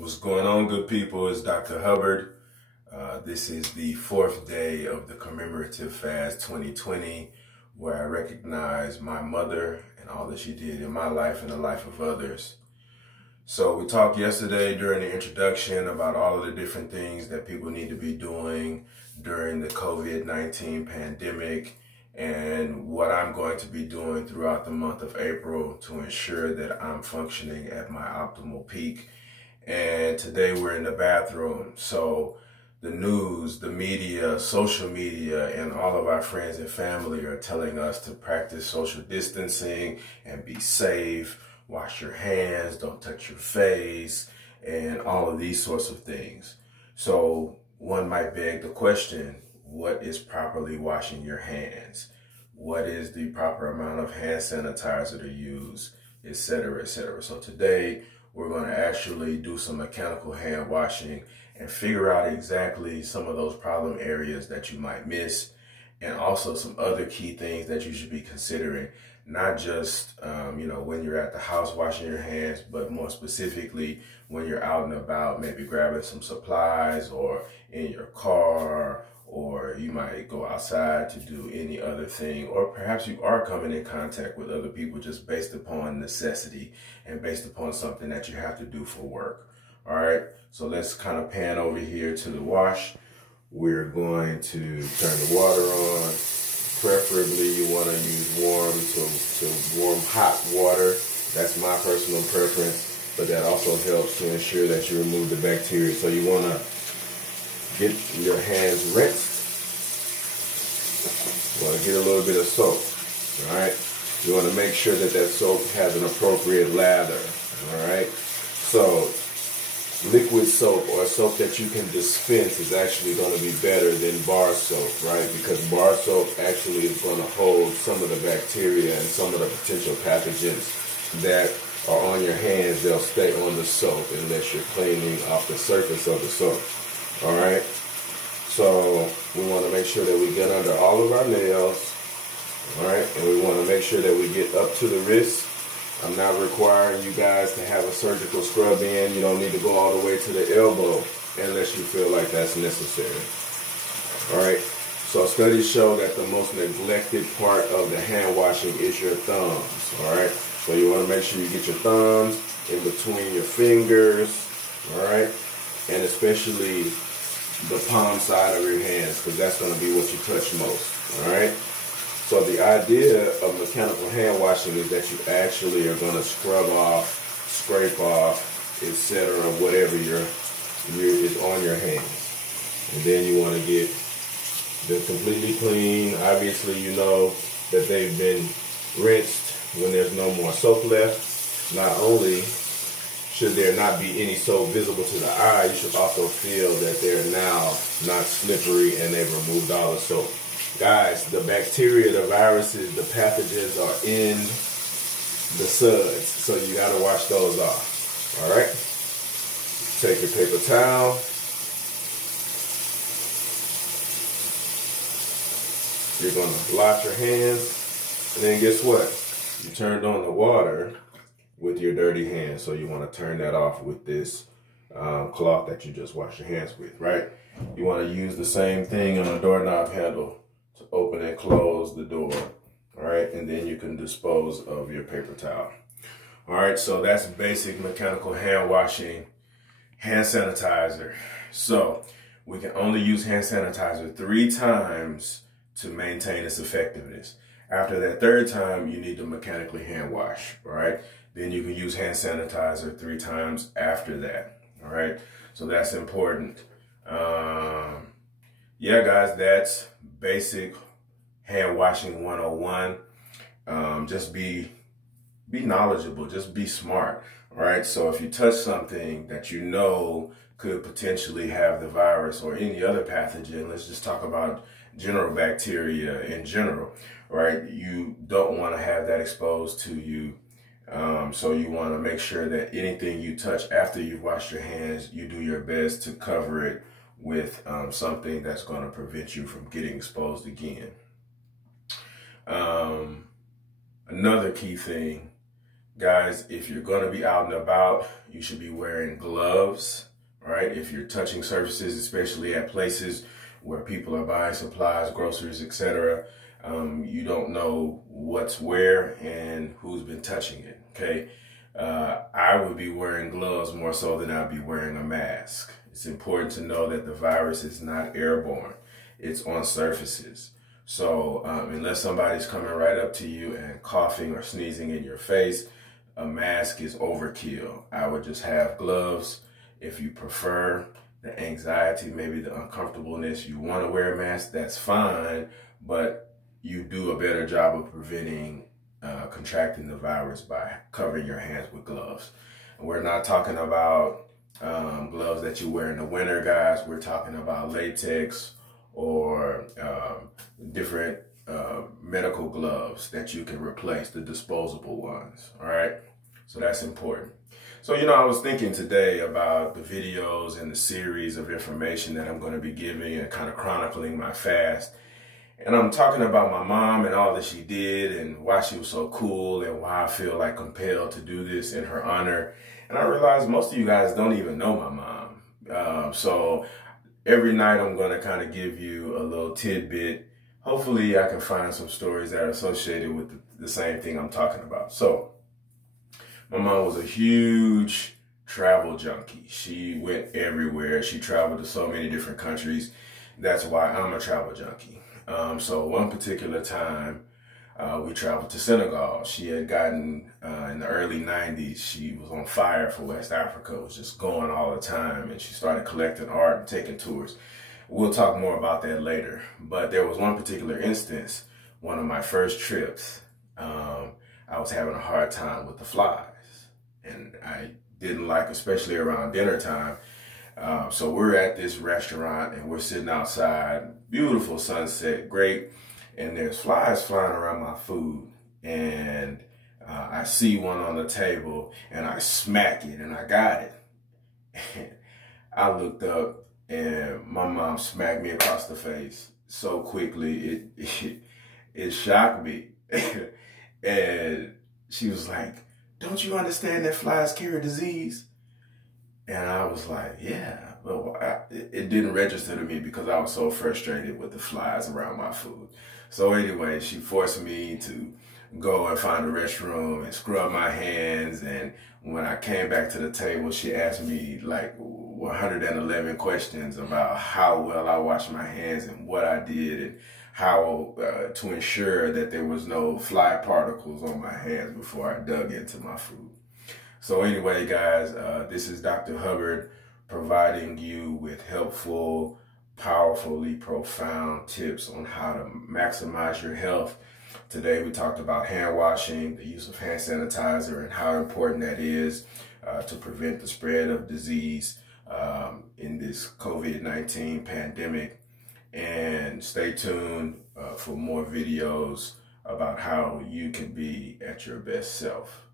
What's going on, good people? It's Dr. Hubbard. This is the 4th day of the Commemorative Fast 2020, where I recognize my mother and all that she did in my life and the life of others. So we talked yesterday during the introduction about all of the different things that people need to be doing during the COVID-19 pandemic and what I'm going to be doing throughout the month of April to ensure that I'm functioning at my optimal peak. And today we're in the bathroom. So the news, the media, social media, and all of our friends and family are telling us to practice social distancing and be safe, wash your hands, don't touch your face, and all of these sorts of things. So one might beg the question, what is properly washing your hands? What is the proper amount of hand sanitizer to use, etc., etc. So today, we're going to actually do some mechanical hand washing and figure out exactly some of those problem areas that you might miss, and also some other key things that you should be considering, not just, when you're at the house washing your hands, but more specifically when you're out and about, maybe grabbing some supplies or in your car, or you might go outside to do any other thing, or perhaps you are coming in contact with other people just based upon necessity and based upon something that you have to do for work. All right, so let's kind of pan over here to the wash. We're going to turn the water on. Preferably you want to use warm to warm hot water. That's my personal preference, but that also helps to ensure that you remove the bacteria. So you want to get your hands rinsed. You want to get a little bit of soap, all right? You want to make sure that that soap has an appropriate lather, all right? So liquid soap or soap that you can dispense is actually going to be better than bar soap, right? Because bar soap actually is going to hold some of the bacteria and some of the potential pathogens that are on your hands. They'll stay on the soap unless you're cleaning off the surface of the soap. All right, so we want to make sure that we get under all of our nails, all right, and we want to make sure that we get up to the wrist. I'm not requiring you guys to have a surgical scrub in. You don't need to go all the way to the elbow unless you feel like that's necessary. All right, so studies show that the most neglected part of the hand washing is your thumbs, all right? So you want to make sure you get your thumbs in between your fingers, all right, and especially the palm side of your hands, because that's going to be what you touch most, all right? So the idea of mechanical hand washing is that you actually are going to scrub off, scrape off, etc., whatever is on your hands. And then you want to get them completely clean. Obviously, you know that they've been rinsed when there's no more soap left. Not only should there not be any soap visible to the eye, you should also feel that they're now not slippery and they've removed all the soap. Guys, the bacteria, the viruses, the pathogens are in the suds, so you got to wash those off. All right? Take your paper towel. You're going to blot your hands, and then guess what? You turned on the water with your dirty hands, so you want to turn that off with this cloth that you just washed your hands with, right? You want to use the same thing on a doorknob handle to open and close the door, all right? And then you can dispose of your paper towel. All right, so that's basic mechanical hand washing, hand sanitizer. So we can only use hand sanitizer 3 times to maintain its effectiveness. After that 3rd time, you need to mechanically hand wash, all right? Then you can use hand sanitizer 3 times after that, all right? So that's important. Yeah, guys, that's basic hand washing 101. Just be knowledgeable, just be smart, all right? So if you touch something that you know could potentially have the virus or any other pathogen, let's just talk about general bacteria in general, right? You don't want to have that exposed to you. So you want to make sure that anything you touch after you've washed your hands, you do your best to cover it with something that's going to prevent you from getting exposed again. Another key thing Guys, if you're going to be out and about, you should be wearing gloves, right? If you're touching surfaces, especially at places where people are buying supplies, groceries, etc., you don't know what's where and who's been touching it, okay? I would be wearing gloves more so than I'd be wearing a mask. It's important to know that the virus is not airborne. It's on surfaces. So unless somebody's coming right up to you and coughing or sneezing in your face, a mask is overkill. I would just have gloves. If you prefer the anxiety, maybe the uncomfortableness, you want to wear a mask, that's fine, but you do a better job of preventing contracting the virus by covering your hands with gloves. And we're not talking about gloves that you wear in the winter, guys. We're talking about latex or different medical gloves that you can replace, the disposable ones, all right? So that's important. So, I was thinking today about the videos and the series of information that I'm going to be giving and kind of chronicling my fast. And I'm talking about my mom and all that she did and why she was so cool and why I feel like compelled to do this in her honor. And I realized most of you guys don't even know my mom. So every night I'm going to kind of give you a little tidbit. Hopefully I can find some stories that are associated with the same thing I'm talking about. So my mom was a huge travel junkie. She went everywhere. She traveled to so many different countries. That's why I'm a travel junkie. So one particular time, we traveled to Senegal. She had gotten, in the early 90s, she was on fire for West Africa, was just going all the time, and she started collecting art and taking tours. We'll talk more about that later. But there was one particular instance, one of my first trips, I was having a hard time with the flies. And I didn't like, especially around dinner time. So we're at this restaurant and we're sitting outside, beautiful sunset, great. And there's flies flying around my food. And I see one on the table and I smack it and I got it. And I looked up and my mom smacked me across the face so quickly, it shocked me. And she was like, "Don't you understand that flies carry disease?" And I was like, yeah, but it didn't register to me because I was so frustrated with the flies around my food. So anyway, she forced me to go and find a restroom and scrub my hands. And when I came back to the table, she asked me like 111 questions about how well I washed my hands and what I did and how to ensure that there was no fly particles on my hands before I dug into my food. So anyway, guys, this is Dr. Hubbard providing you with helpful, powerfully profound tips on how to maximize your health. Today, we talked about hand washing, the use of hand sanitizer, and how important that is to prevent the spread of disease in this COVID-19 pandemic. And stay tuned for more videos about how you can be at your best self.